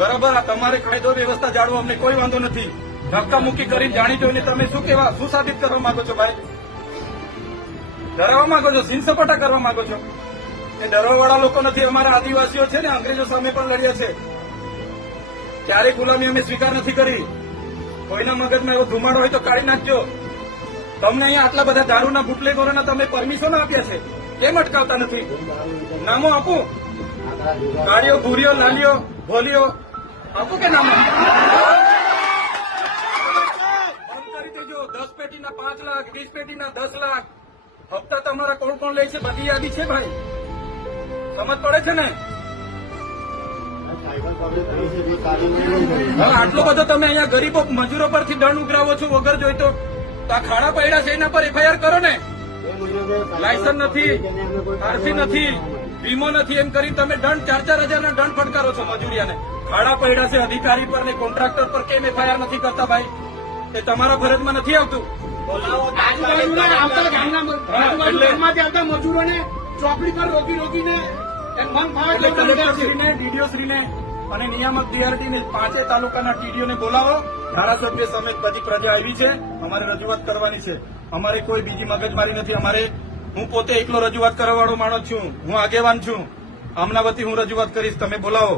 બરાબર, તમારે કાયદો વ્યવસ્થા જાળવો, અમને કોઈ વાંધો નથી. ધક્કા મુક્કી કરીને જાણી જોઈને તમે શું સાબિત કરવા માંગો છો ભાઈ? ડરાવવા માંગો છો, સિંહ સપાટા કરવા માંગો છો? એ ડરવાવાળા લોકો નથી. અમારા આદિવાસીઓ છે ને, અંગ્રેજો સામે પણ લડ્યા છે. ક્યારેય ગુલામી અમે સ્વીકાર નથી કરી. કોઈના મગજમાં એવો ધુમાડો હોય તો કાઢી નાખજો. તમને અહીંયા આટલા બધા દારૂના બુટલેગરોના તમે પરમિશન આપ્યા છે, કેમ અટકાવતા નથી? નામો આપું, કાળીઓ, ભૂરીઓ, લાલીઓ, ભોલીઓ આપું કે નામો? બંધ કરી દેજો. 10 પેટીના 5 લાખ, 20 પેટીના 10 લાખ હપ્તા તમારા કોણ કોણ લે છે બધી યાદી છે ભાઈ. સમજ પડે છે ને? હવે આટલો બધો તમે અહીંયા ગરીબો મજૂરો પરથી દંડ ઉઘરાવો છો વગર જોઈતો, તો આ ખાડા પડ્યા છે એના પર એફઆઈઆર કરો ને. લાયસન્સ નથી, આરસી નથી, વીમો નથી, એમ કરી તમે દંડ 4,000 ના દંડ ફટકારો છો મજૂરિયાને. ખાડા પડ્યા છે અધિકારી પર ને કોન્ટ્રાક્ટર પર કેમ એફઆઈઆર નથી કરતા ભાઈ? એ તમારા ફરજમાં નથી આવતું. આવતા મજૂરોને ચોકડી પર રોકીને કલેક્ટરશ્રીને, ડીડીઓશ્રીને અને નિયામક ડીઆરટી ને 5 તાલુકાના ટીડીઓને બોલાવો. ધારાસભ્ય સમેત બધી પ્રજા આવી છે, અમારે રજૂઆત કરવાની છે. અમારે કોઈ બીજી મગજમારી નથી. હું પોતે એકલો રજૂઆત કરવા વાળો માણસ છું. હું આગેવાન છું. આમના વતી હું રજૂઆત કરીશ. તમે બોલાવો.